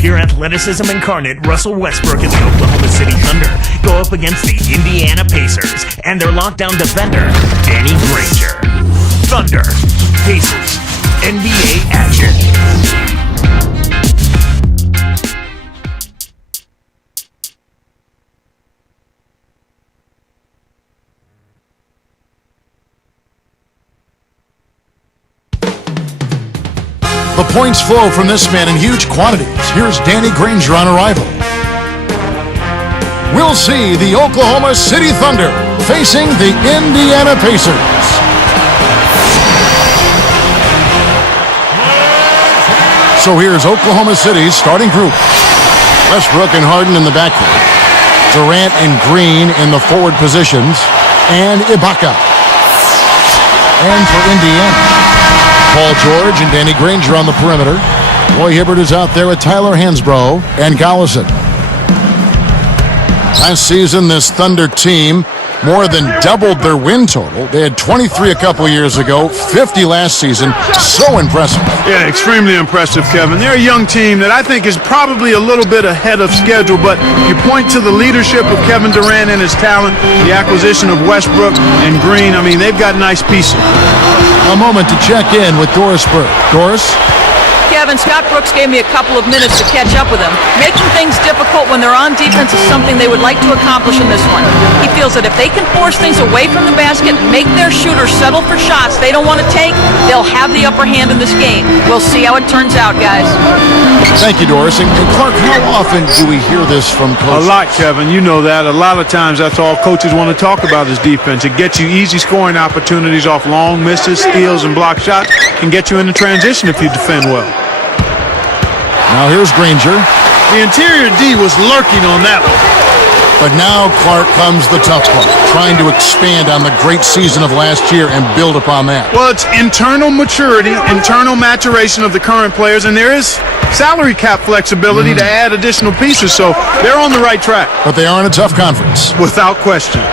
pure athleticism incarnate, Russell Westbrook and the Oklahoma City Thunder go up against the Indiana Pacers and their lockdown defender, Danny Granger. Thunder, Pacers, NBA action. The points flow from this man in huge quantities. Here's Danny Granger on arrival. We'll see the Oklahoma City Thunder facing the Indiana Pacers. So here's Oklahoma City's starting group. Westbrook and Harden in the backcourt. Durant and Green in the forward positions. And Ibaka. And for Indiana, Paul George and Danny Granger on the perimeter. Roy Hibbert is out there with Tyler Hansbrough and Gollison. Last season, this Thunder team more than doubled their win total. They had 23 a couple years ago, 50 last season. So impressive. Yeah, extremely impressive, Kevin. They're a young team that I think is probably a little bit ahead of schedule, but you point to the leadership of Kevin Durant and his talent, the acquisition of Westbrook and Green. I mean, they've got nice pieces. A moment to check in with Doris Burke. Doris? Kevin, Scott Brooks gave me a couple of minutes to catch up with him. Making things difficult when they're on defense is something they would like to accomplish in this one. He feels that if they can force things away from the basket, make their shooters settle for shots they don't want to take, they'll have the upper hand in this game. We'll see how it turns out, guys. Thank you, Doris. And Clark, how often do we hear this from coaches? A lot, Kevin. You know that. A lot of times that's all coaches want to talk about is defense. It gets you easy scoring opportunities off long misses, steals, and block shots, and get you into transition if you defend well. Now here's Granger. The interior D was lurking on that one. But now, Clark, comes the tough part, trying to expand on the great season of last year and build upon that. Well, it's internal maturity, internal maturation of the current players, and there is salary cap flexibility to add additional pieces, so they're on the right track. But they are in a tough conference. Without question.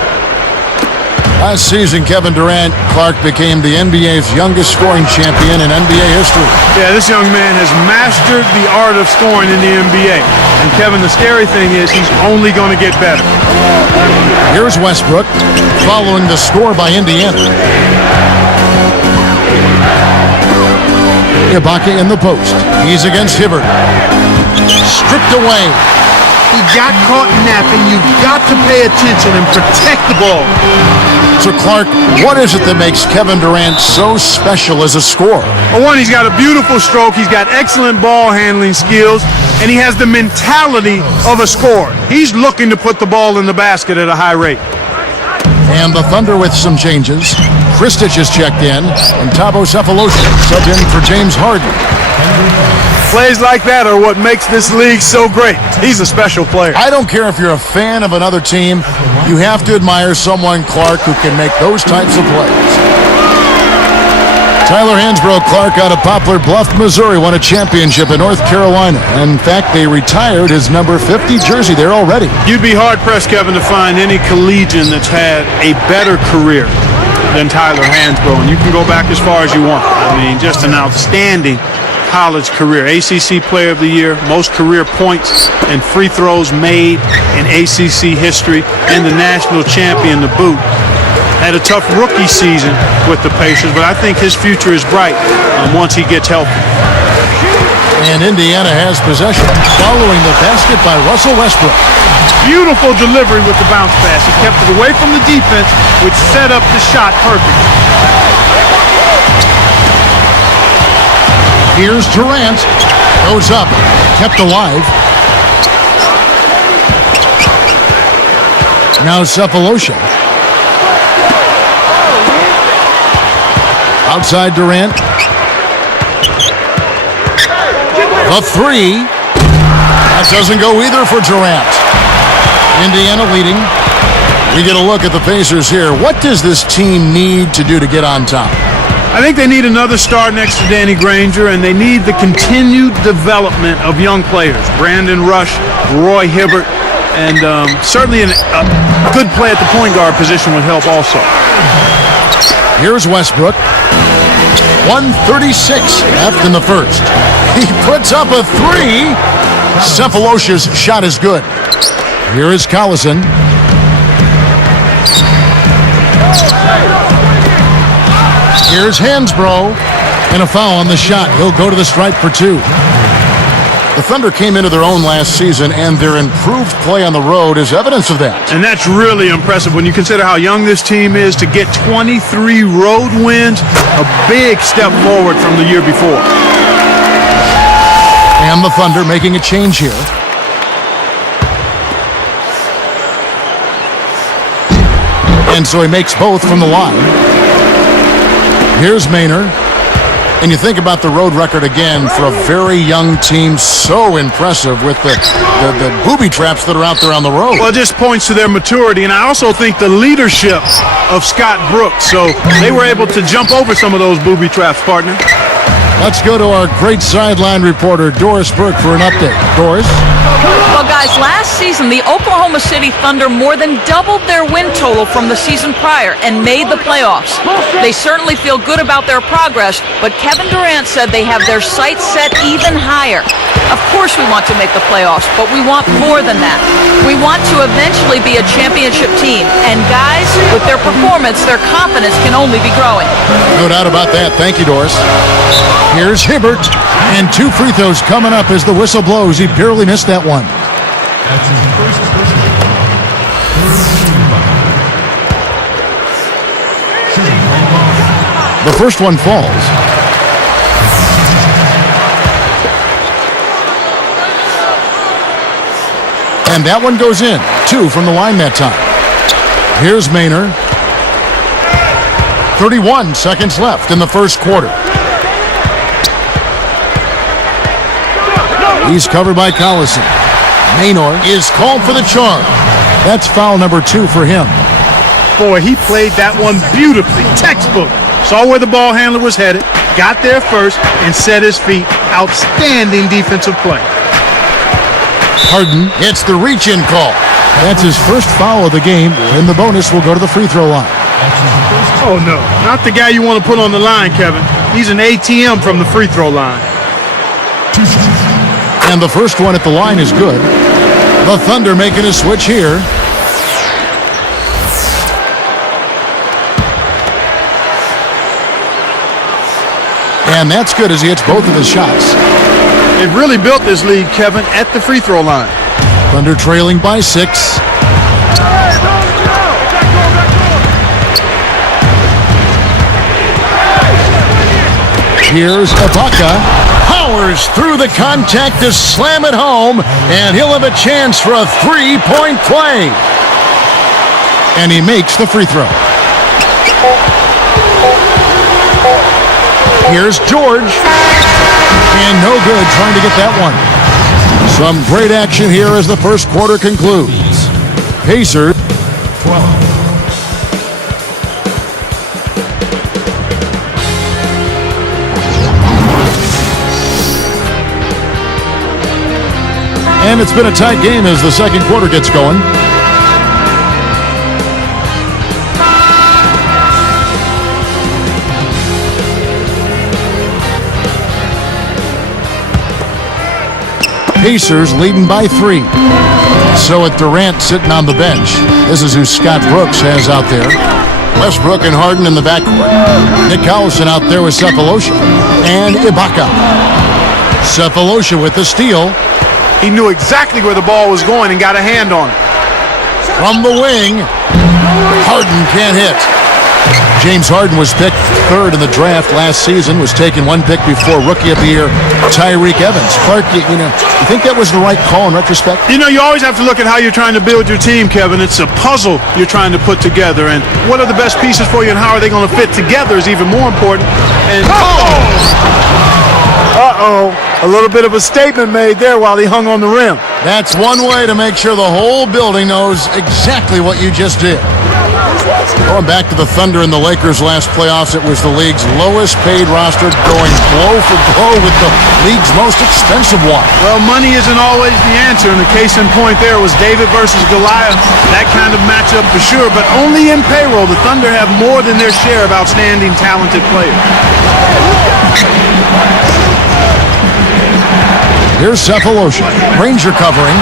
Last season, Kevin Durant, Clark became the NBA's youngest scoring champion in NBA history. Yeah, this young man has mastered the art of scoring in the NBA. And Kevin, the scary thing is he's only going to get better. Here's Westbrook following the score by Indiana. Ibaka in the post. He's against Hibbert. Stripped away. He got caught napping. You've got to pay attention and protect the ball. So, Clark, what is it that makes Kevin Durant so special as a scorer? Well, one, he's got a beautiful stroke. He's got excellent ball handling skills, and he has the mentality of a scorer. He's looking to put the ball in the basket at a high rate. And the Thunder with some changes. Kristich is checked in, and Thabo Sefolosha subbed in for James Harden. Plays like that are what makes this league so great. He's a special player. I don't care if you're a fan of another team. You have to admire someone, Clark, who can make those types of plays. Tyler Hansbrough, Clark, out of Poplar Bluff, Missouri, won a championship in North Carolina. In fact, they retired his number 50 jersey there already. You'd be hard-pressed, Kevin, to find any collegian that's had a better career than Tyler Hansbrough. And you can go back as far as you want. I mean, just an outstanding college career. ACC Player of the Year, most career points and free throws made in ACC history, and the national champion to boot. Had a tough rookie season with the Pacers, but I think his future is bright once he gets healthy. And Indiana has possession following the basket by Russell Westbrook. Beautiful delivery with the bounce pass. He kept it away from the defense, which set up the shot perfectly. Here's Durant. Goes up. Kept alive. Now Sefolosha. Outside Durant. The three. That doesn't go either for Durant. Indiana leading. We get a look at the Pacers here. What does this team need to do to get on top? I think they need another star next to Danny Granger, and they need the continued development of young players. Brandon Rush, Roy Hibbert, and certainly a good play at the point guard position would help also. Here's Westbrook. 1:36 left in the first. He puts up a three. Cephalosha's shot is good. Here is Collison. Here's Hansbrough. And a foul on the shot. He'll go to the stripe for 2. The Thunder came into their own last season, and their improved play on the road is evidence of that. And that's really impressive when you consider how young this team is. To get 23 road wins, a big step forward from the year before. And the Thunder making a change here. And so he makes both from the line. Here's Maynard. And you think about the road record again for a very young team, so impressive with the booby traps that are out there on the road. Well, it just points to their maturity, and I also think the leadership of Scott Brooks. So they were able to jump over some of those booby traps, partner. Let's go to our great sideline reporter, Doris Burke, for an update. Doris? Well, guys, last season, the Oklahoma City Thunder more than doubled their win total from the season prior and made the playoffs. They certainly feel good about their progress, but Kevin Durant said they have their sights set even higher. Of course we want to make the playoffs, but we want more than that. We want to eventually be a championship team. And guys, with their performance, their confidence can only be growing. No doubt about that. Thank you, Doris. Here's Hibbert, and 2 free throws coming up as the whistle blows. He barely missed that one. That's his first personal. The first one falls. And that one goes in. 2 from the line that time. Here's Maynard. 31 seconds left in the first quarter. He's covered by Collison. Maynard is called for the charge. That's foul number 2 for him. Boy, he played that one beautifully. Textbook. Saw where the ball handler was headed, got there first, and set his feet. Outstanding defensive play. Harden gets the reach-in call. That's his first foul of the game, and the bonus will go to the free throw line. Oh, no. Not the guy you want to put on the line, Kevin. He's an ATM from the free throw line. And the first one at the line is good. The Thunder making a switch here. And that's good as he hits both of his shots. They've really built this lead, Kevin, at the free throw line. Thunder trailing by 6. Here's Ibaka. Powers through the contact to slam it home, and he'll have a chance for a 3-point play. And he makes the free throw. Here's George. And no good trying to get that one. Some great action here as the first quarter concludes. Pacers 12. And it's been a tight game as the second quarter gets going. Pacers leading by 3. So with Durant sitting on the bench, this is who Scott Brooks has out there. Westbrook and Harden in the backcourt. Nick Collison out there with Cephalosha. And Ibaka. Cephalosha with the steal. He knew exactly where the ball was going and got a hand on it. From the wing, Harden can't hit. James Harden was picked 3rd in the draft last season, was taken 1 pick before Rookie of the Year Tyreke Evans. Clark, you think that was the right call in retrospect? You know, you always have to look at how you're trying to build your team, Kevin. It's a puzzle you're trying to put together, and what are the best pieces for you and how are they going to fit together is even more important. And a little bit of a statement made there while he hung on the rim. That's one way to make sure the whole building knows exactly what you just did. Going back to the Thunder and the Lakers last playoffs, it was the league's lowest paid roster, going blow for blow with the league's most expensive one. Well, money isn't always the answer, and the case in point there was David versus Goliath. That kind of matchup for sure, but only in payroll. The Thunder have more than their share of outstanding, talented players. Here's Cephalosha. Granger covering.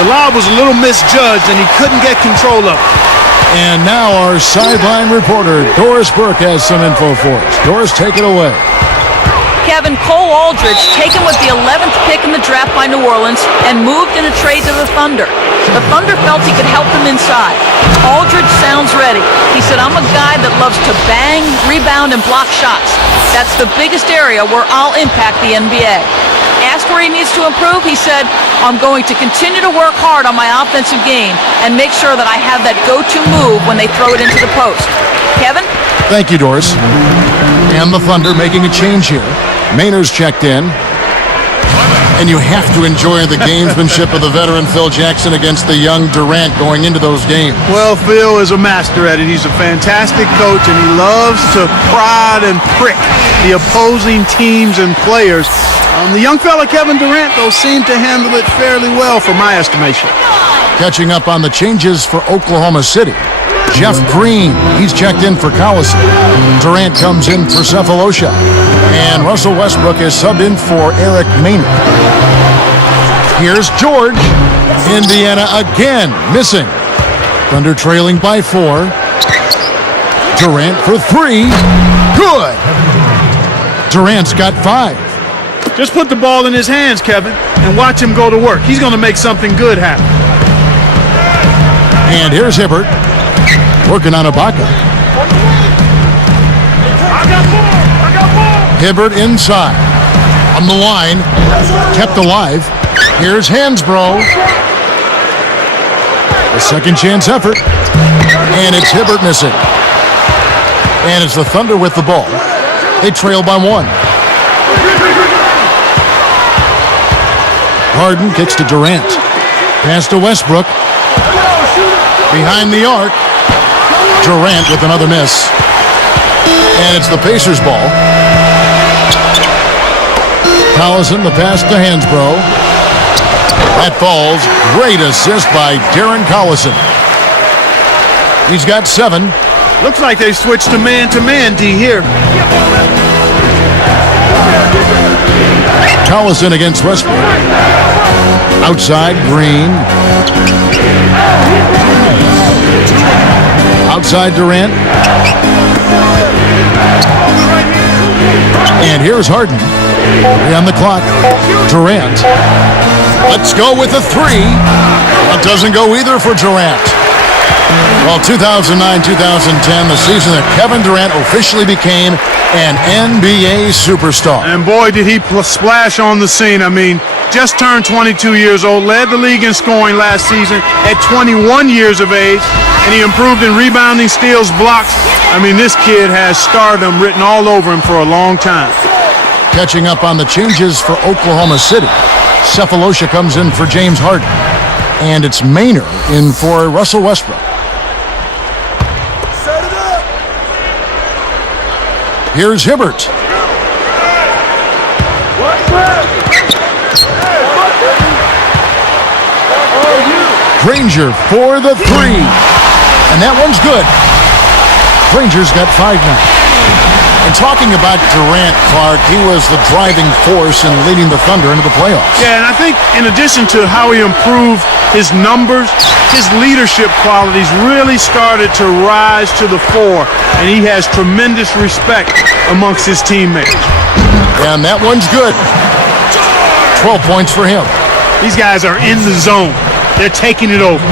The lob was a little misjudged, and he couldn't get control of it. And now our sideline reporter, Doris Burke, has some info for us. Doris, take it away. Kevin, Cole Aldridge taken with the 11th pick in the draft by New Orleans and moved in a trade to the Thunder. The Thunder felt he could help them inside. Aldridge sounds ready. He said, I'm a guy that loves to bang, rebound, and block shots. That's the biggest area where I'll impact the NBA. Asked where he needs to improve, he said, I'm going to continue to work hard on my offensive game and make sure that I have that go-to move when they throw it into the post. Kevin? Thank you, Doris. And the Thunder making a change here. Maynard's checked in. And you have to enjoy the gamesmanship of the veteran Phil Jackson against the young Durant going into those games. Well, Phil is a master at it. He's a fantastic coach, and he loves to prod and prick the opposing teams and players. The young fella, Kevin Durant, though, seemed to handle it fairly well, for my estimation. Catching up on the changes for Oklahoma City. Jeff Green, he's checked in for Collison. Durant comes in for Cephalosha. And Russell Westbrook is subbed in for Eric Maynard. Here's George. Indiana again missing. Thunder trailing by 4. Durant for 3. Good. Durant's got 5. Just put the ball in his hands, Kevin, and watch him go to work. He's going to make something good happen. And here's Hibbert. Working on Ibaka. Hibbert inside. On the line. Kept alive. Here's Hansbrough. A second chance effort. And it's Hibbert missing. And it's the Thunder with the ball. They trail by 1. Harden kicks to Durant. Pass to Westbrook. Behind the arc. Durant with another miss. And it's the Pacers' ball. Collison, the pass to Hansbrough. That falls. Great assist by Darren Collison. He's got 7. Looks like they switched to man, D, here. Collison against Westbrook. Outside, Green. Outside, Durant. And here's Harden. 3 on the clock. Durant. Let's go with a 3. That doesn't go either for Durant. Well, 2009-2010, the season that Kevin Durant officially became an NBA superstar. And boy, did he splash on the scene. I mean, just turned 22 years old, led the league in scoring last season at 21 years of age, and he improved in rebounding, steals, blocks. I mean, this kid has stardom written all over him for a long time. Catching up on the changes for Oklahoma City. Cephalosha comes in for James Harden. And it's Maynard in for Russell Westbrook. Here's Hibbert. Granger for the 3. And that one's good. Granger's got 5 now. And talking about Durant, Clark, he was the driving force in leading the Thunder into the playoffs. Yeah, and I think in addition to how he improved his numbers, his leadership qualities really started to rise to the fore, and he has tremendous respect amongst his teammates. And that one's good. 12 points for him. These guys are in the zone. They're taking it over.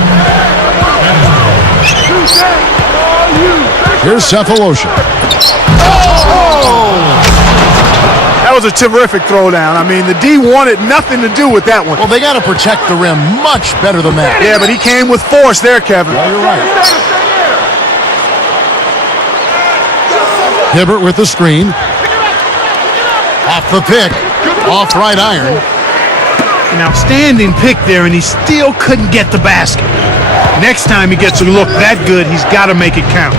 Here's Cephalosha. That was a terrific throwdown. I mean, the D wanted nothing to do with that one. Well, they got to protect the rim much better than that. Yeah, but he came with force there, Kevin. Well, you're right. Hibbert with the screen. Off the pick. Off right iron. An outstanding pick there, and he still couldn't get the basket. Next time he gets a look that good, he's got to make it count.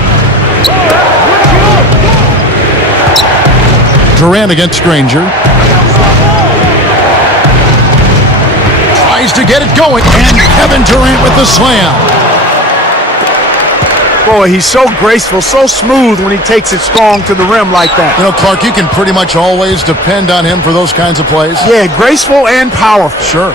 Durant against Granger. Tries to get it going, and Kevin Durant with the slam. Boy, he's so graceful, so smooth when he takes it strong to the rim like that. You know, Clark, you can pretty much always depend on him for those kinds of plays. Yeah, graceful and powerful. Sure.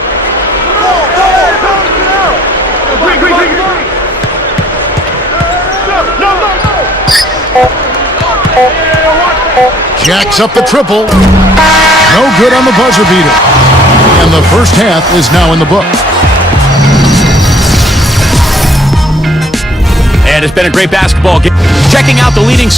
Jacks up the triple. No good on the buzzer beater. And the first half is now in the books. And it's been a great basketball game. Checking out the leading.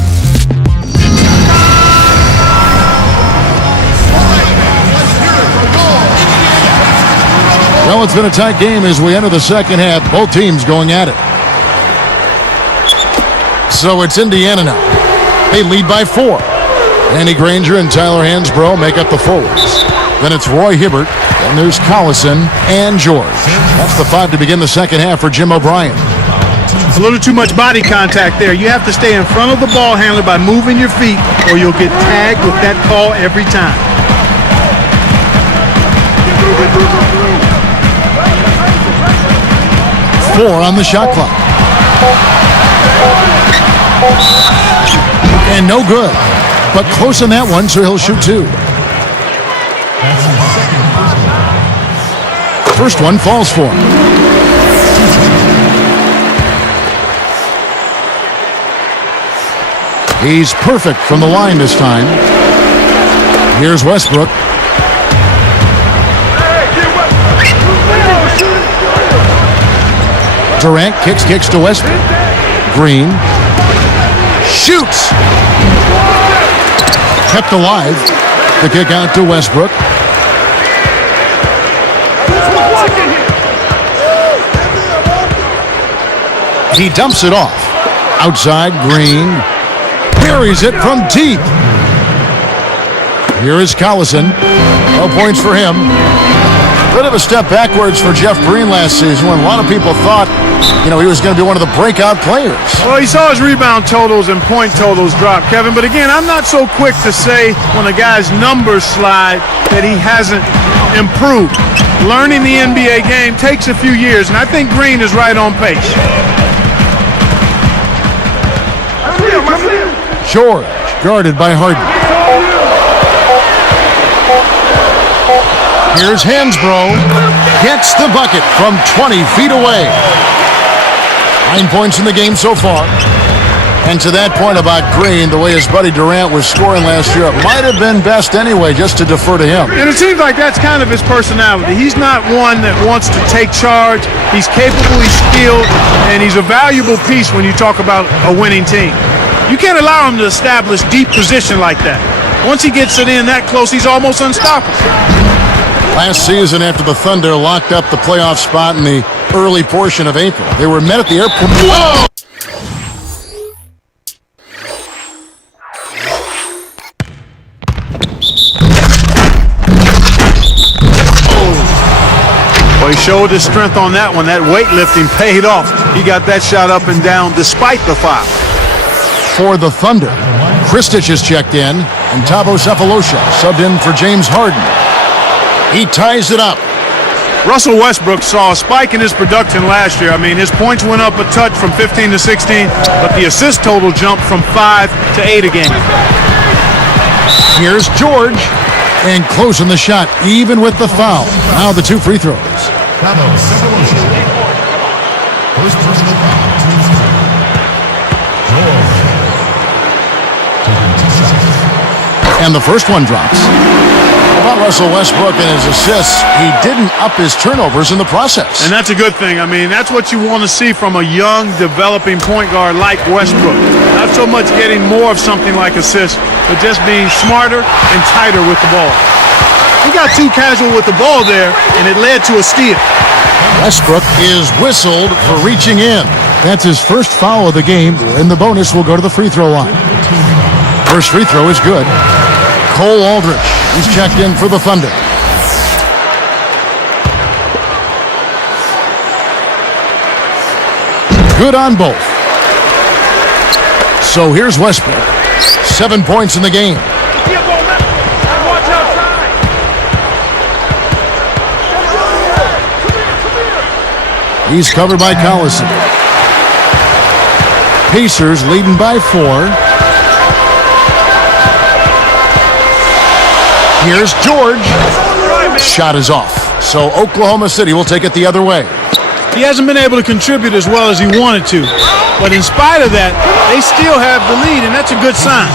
Well, it's been a tight game as we enter the second half. Both teams going at it. So it's Indiana now. They lead by 4. Danny Granger and Tyler Hansbrough make up the forwards. Then it's Roy Hibbert, and there's Collison and George. That's the 5 to begin the second half for Jim O'Brien. A little too much body contact there. You have to stay in front of the ball handler by moving your feet, or you'll get tagged with that call every time. Four on the shot clock. And no good. But close on that one, so he'll shoot 2. First one falls for him. He's perfect from the line this time. Here's Westbrook. Durant kicks to Westbrook. Green shoots. Kept alive. The kick out to Westbrook. He dumps it off. Outside, Green buries it from deep. Here is Collison. No points for him. Bit of a step backwards for Jeff Green last season when a lot of people thought, he was going to be one of the breakout players. Well, he saw his rebound totals and point totals drop, Kevin. But again, I'm not so quick to say when a guy's numbers slide that he hasn't improved. Learning the NBA game takes a few years, and I think Green is right on pace. George, guarded by Harden. Here's Hansbrough. Gets the bucket from 20 feet away. 9 points in the game so far. And to that point about Green, the way his buddy Durant was scoring last year, it might have been best anyway just to defer to him. And it seems like that's kind of his personality. He's not one that wants to take charge. He's capable, he's skilled, and he's a valuable piece when you talk about a winning team. You can't allow him to establish deep position like that. Once he gets it in that close, he's almost unstoppable. Last season, after the Thunder locked up the playoff spot in the early portion of April, they were met at the airport. Whoa! Well, he showed his strength on that one. That weightlifting paid off. He got that shot up and down despite the foul. For the Thunder, Kristich is checked in, and Thabo Sefolosha subbed in for James Harden. He ties it up. Russell Westbrook saw a spike in his production last year. I mean, his points went up a touch from 15 to 16, but the assist total jumped from 5 to 8 a game. Here's George, and close on the shot, even with the foul. Now the 2 free throws. First personal foul, team George. And the first one drops. How about Russell Westbrook and his assists? He didn't up his turnovers in the process. And that's a good thing. I mean, that's what you want to see from a young, developing point guard like Westbrook. Not so much getting more of something like assists, but just being smarter and tighter with the ball. He got too casual with the ball there, and it led to a steal. Westbrook is whistled for reaching in. That's his first foul of the game, and the bonus will go to the free throw line. First free throw is good. Cole Aldrich, he's checked in for the Thunder. Good on both. So here's Westbrook. 7 points in the game. He's covered by Collison. Pacers leading by 4. Here's George. Shot is off. So Oklahoma City will take it the other way. He hasn't been able to contribute as well as he wanted to. But in spite of that, they still have the lead, and that's a good sign.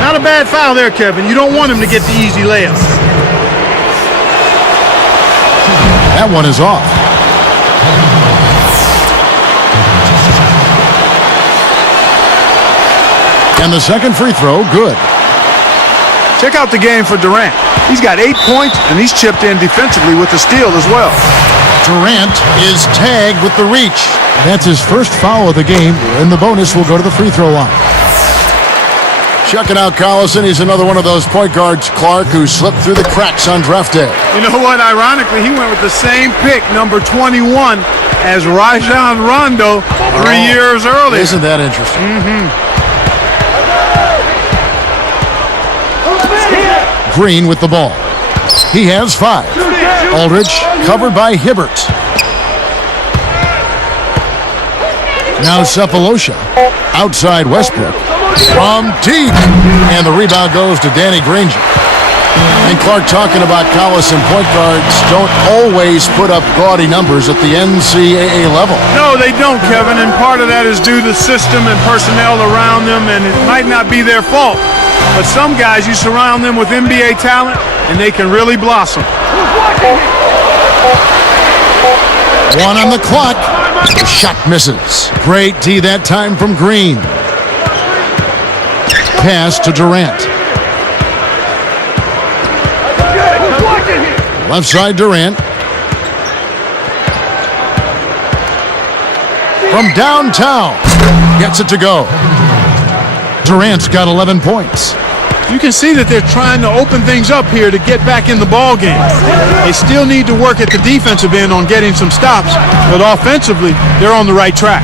Not a bad foul there, Kevin. You don't want him to get the easy layup. That one is off. And the second free throw, good. Check out the game for Durant. He's got 8 points, and he's chipped in defensively with a steal as well. Durant is tagged with the reach. That's his first foul of the game, and the bonus will go to the free throw line. Checking out Collison. He's another one of those point guards, Clark, who slipped through the cracks on draft day. You know what? Ironically, he went with the same pick, number 21, as Rajon Rondo 3 years earlier. Isn't that interesting? Green with the ball. He has 5. Aldridge covered by Hibbert. Now Cephalosha. Outside Westbrook. From deep. And the rebound goes to Danny Granger. And Clark talking about Collison point guards don't always put up gaudy numbers at the NCAA level. No, they don't, Kevin, and part of that is due to the system and personnel around them, and it might not be their fault. But some guys, you surround them with NBA talent, and they can really blossom. One on the clock. The shot misses. Great D that time from Green. Pass to Durant. Left side Durant. From downtown. Gets it to go. Durant's got 11 points. You can see that they're trying to open things up here to get back in the ball game. They still need to work at the defensive end on getting some stops, but offensively, they're on the right track.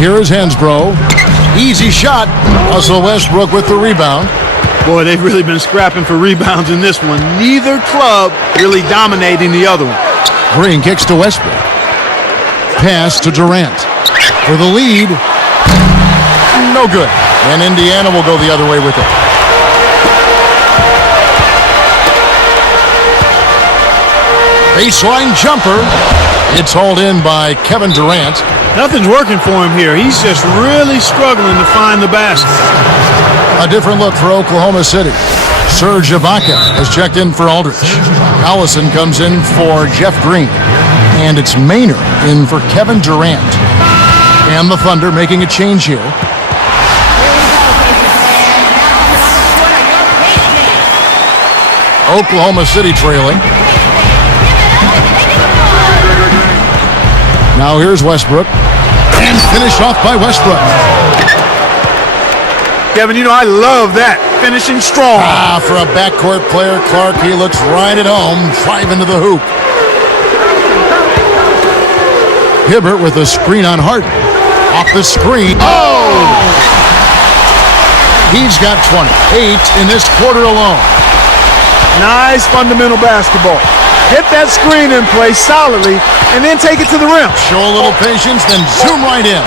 Here is Hansbrough. Easy shot. Russell Westbrook with the rebound. Boy, they've really been scrapping for rebounds in this one. Neither club really dominating the other one. Green kicks to Westbrook. Pass to Durant. For the lead. No good. And Indiana will go the other way with it. Baseline jumper. It's hauled in by Kevin Durant. Nothing's working for him here. He's just really struggling to find the basket. A different look for Oklahoma City. Serge Ibaka has checked in for Aldridge. Collison comes in for Jeff Green. And it's Maynard in for Kevin Durant. And the Thunder making a change here. Oklahoma City trailing. Now here's Westbrook. And finished off by Westbrook. Kevin, you know, I love that. Finishing strong. For a backcourt player, Clark, he looks right at home, driving to the hoop. Hibbert with a screen on Harden. Off the screen. Oh! He's got 28 in this quarter alone. Nice fundamental basketball. Get that screen in place solidly, and then take it to the rim. Show a little patience, then zoom right in.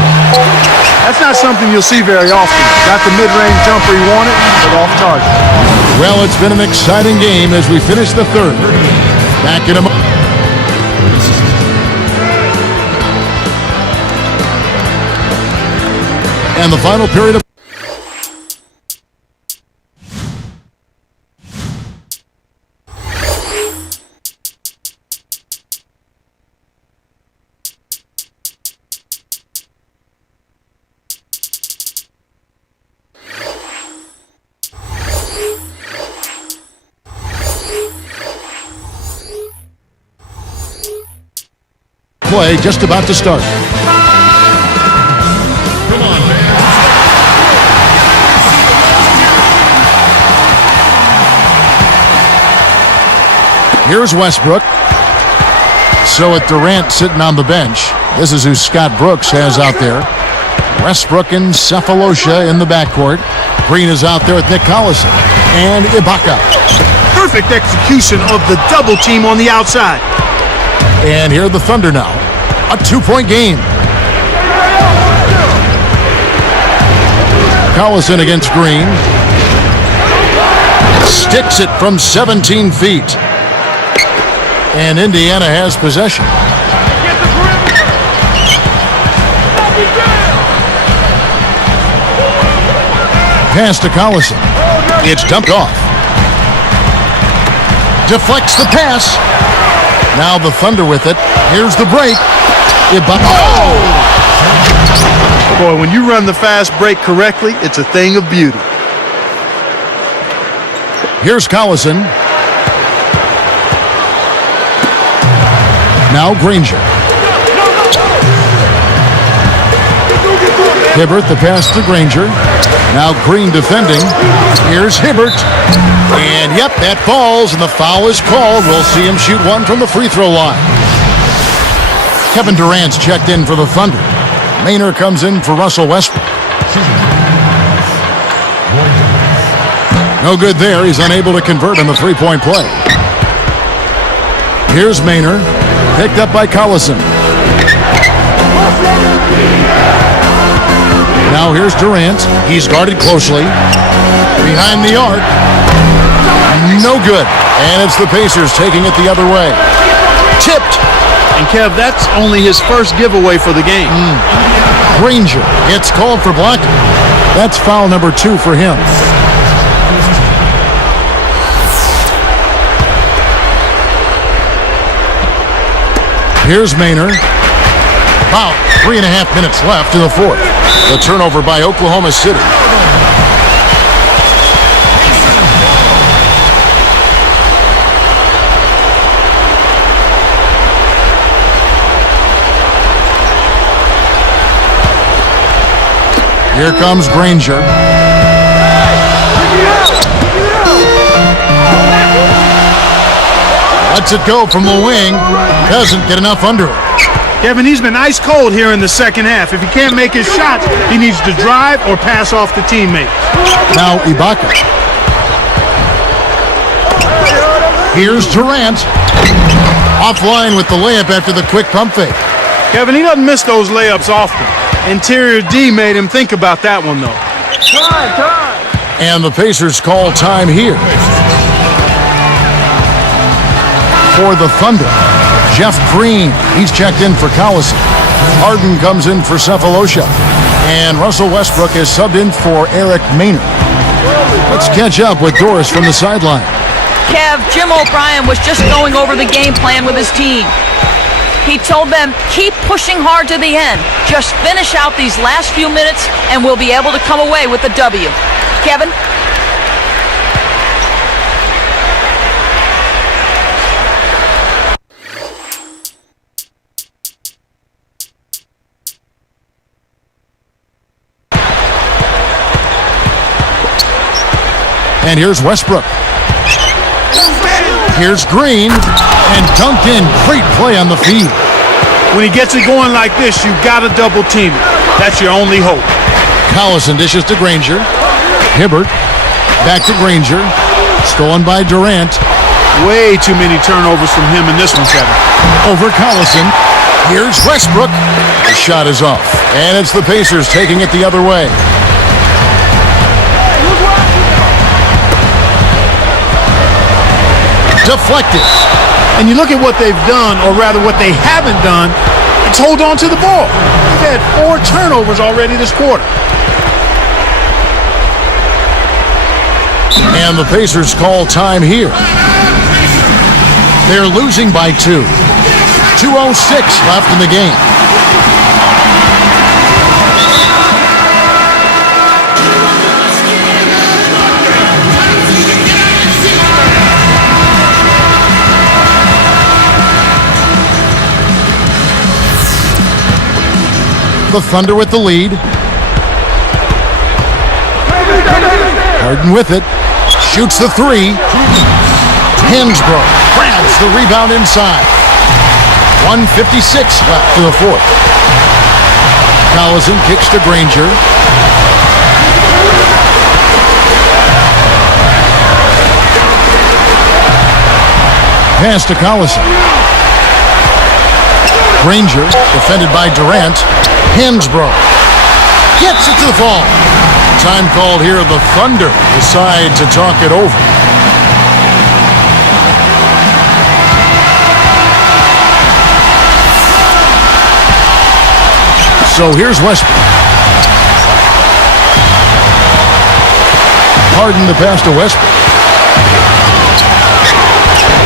That's not something you'll see very often. Got the mid-range jumper he wanted, but off target. Well, it's been an exciting game as we finish the third. Back in a moment. And the final period of play just about to start. Here's Westbrook. So with Durant sitting on the bench, this is who Scott Brooks has out there. Westbrook and Cephalosha in the backcourt. Green is out there with Nick Collison and Ibaka. Perfect execution of the double team on the outside. And here are the Thunder now. A 2-point game. Collison against Green. Sticks it from 17 feet. And Indiana has possession. Pass to Collison. It's dumped off. Deflects the pass. Now the Thunder with it. Here's the break. Oh! Boy, when you run the fast break correctly, it's a thing of beauty. Here's Collison. Now Granger. Hibbert, the pass to Granger. Now Green defending. Here's Hibbert. And yep, that falls, and the foul is called. We'll see him shoot one from the free throw line. Kevin Durant's checked in for the Thunder. Maynard comes in for Russell Westbrook. No good there. He's unable to convert on the three-point play. Here's Maynard. Picked up by Collison. Now here's Durant. He's guarded closely. Behind the arc. No good. And it's the Pacers taking it the other way. Tipped. And Kev, that's only his first giveaway for the game. Granger gets called for blocking. That's foul number 2 for him. Here's Maynard. About 3.5 minutes left in the fourth. The turnover by Oklahoma City. Here comes Granger. Lets it go from the wing. Doesn't get enough under it. Kevin, he's been ice cold here in the second half. If he can't make his shots, he needs to drive or pass off the teammate. Now Ibaka. Here's Durant. Offline with the layup after the quick pump fake. Kevin, he doesn't miss those layups often. Interior D made him think about that one, though. And the Pacers call time here. For the Thunder, Jeff Green. He's checked in for Collison. Harden comes in for Cephalosha. And Russell Westbrook is subbed in for Eric Maynard. Let's catch up with Doris from the sideline. Kev, Jim O'Brien was just going over the game plan with his team. He told them, keep pushing hard to the end. Just finish out these last few minutes and we'll be able to come away with the W. Kevin? And here's Westbrook. Here's Green. And dunked in. Great play on the feed. When he gets it going like this, you've got to double team it. That's your only hope. Collison dishes to Granger. Hibbert. Back to Granger. Stolen by Durant. Way too many turnovers from him in this one, Kevin. Over Collison. Here's Westbrook. The shot is off. And it's the Pacers taking it the other way. Deflected. And you look at what they've done, or rather what they haven't done, it's hold on to the ball. They've had 4 turnovers already this quarter. And the Pacers call time here. They're losing by 2. 2:06 left in the game. The Thunder with the lead. Harden with it. Shoots the 3. Hansbrough grabs the rebound inside. 1:56 left to the fourth. Collison kicks to Granger. Pass to Collison. Granger, defended by Durant. Hansbrough gets it to the fall. Time called here. The Thunder decide to talk it over. So here's Westbrook. Harden the pass to Westbrook.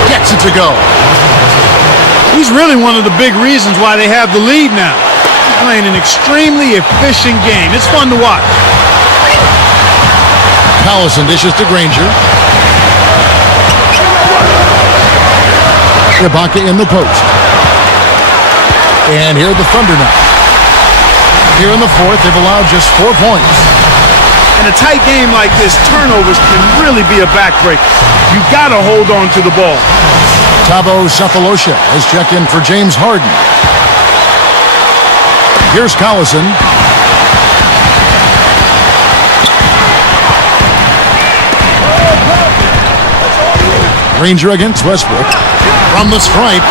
Gets it to go. He's really one of the big reasons why they have the lead now. He's playing an extremely efficient game. It's fun to watch. Collison dishes to Granger. Ibaka in the post. And here are the Thunder now. Here in the fourth, they've allowed just 4 points. In a tight game like this, turnovers can really be a backbreaker. You got to hold on to the ball. Thabo Sefolosha has checked in for James Harden. Here's Collison. Granger against Westbrook. From the stripe,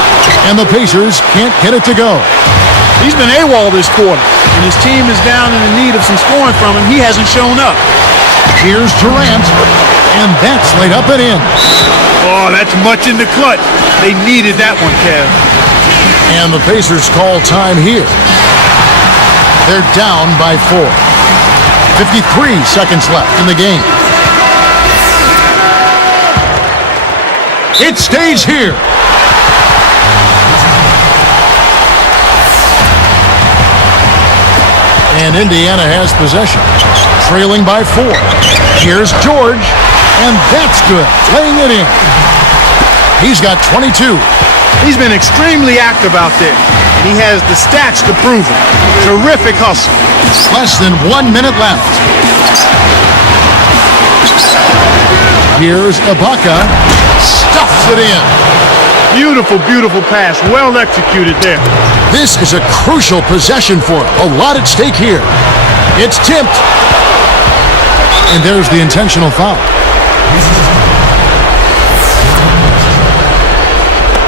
and the Pacers can't get it to go. He's been AWOL this quarter, and his team is down in the need of some scoring from him. He hasn't shown up. Here's Durant, and that's laid up and in. Oh, that's much in the clutch. They needed that one, Kev. And the Pacers call time here. They're down by 4. 53 seconds left in the game. It stays here. And Indiana has possession, trailing by 4. Here's George, and that's good, laying it in. He's got 22. He's been extremely active out there, and he has the stats to prove it. Terrific hustle. Less than 1 minute left. Here's Ibaka, stuffs it in. Beautiful, beautiful pass. Well executed there. This is a crucial possession for him. A lot at stake here. It's tipped. And there's the intentional foul.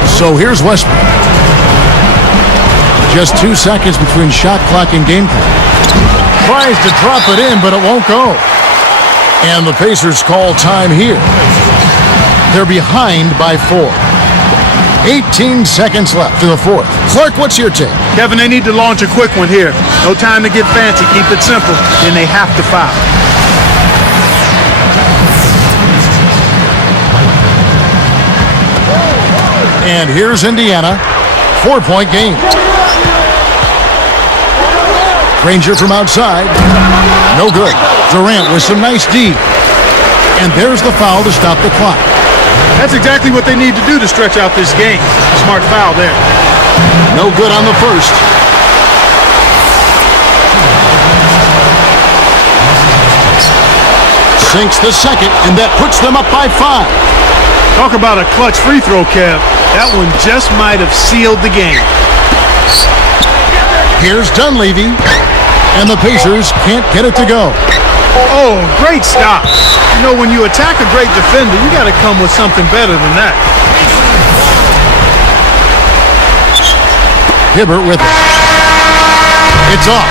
So here's Westbrook. Just 2 seconds between shot clock and game clock. Tries to drop it in, but it won't go. And the Pacers call time here. They're behind by 4. 18 seconds left in the fourth. Clark, what's your take? Kevin, they need to launch a quick one here. No time to get fancy. Keep it simple. Then they have to foul. And here's Indiana. 4-point game. Granger from outside. No good. Durant with some nice D. And there's the foul to stop the clock. That's exactly what they need to do to stretch out this game. Smart foul there. No good on the first. Sinks the second, and that puts them up by 5. Talk about a clutch free throw, Kev. That one just might have sealed the game. Here's Dunleavy, and the Pacers can't get it to go. Oh, great stop. You know, when you attack a great defender, you got to come with something better than that. Hibbert with it. It's off.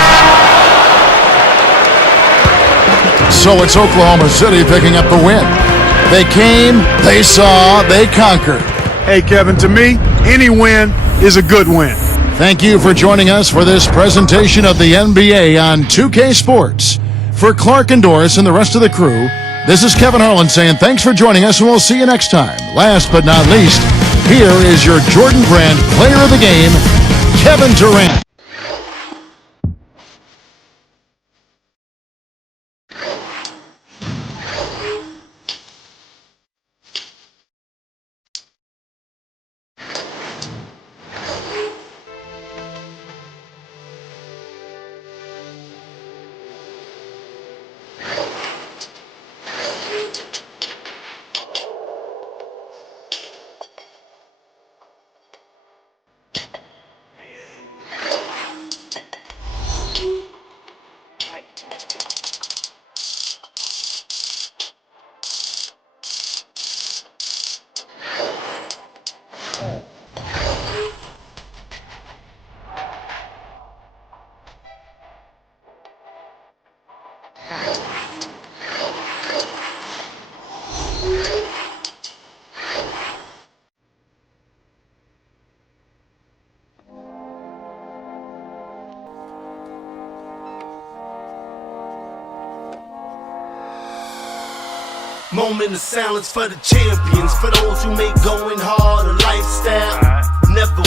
So it's Oklahoma City picking up the win. They came, they saw, they conquered. Hey, Kevin, to me, any win is a good win. Thank you for joining us for this presentation of the NBA on 2K Sports. For Clark and Doris and the rest of the crew, this is Kevin Harlan saying thanks for joining us, and we'll see you next time. Last but not least, here is your Jordan Brand Player of the Game, Kevin Durant. Moment of silence for the champions, for those who make going hard a lifestyle. Never wait.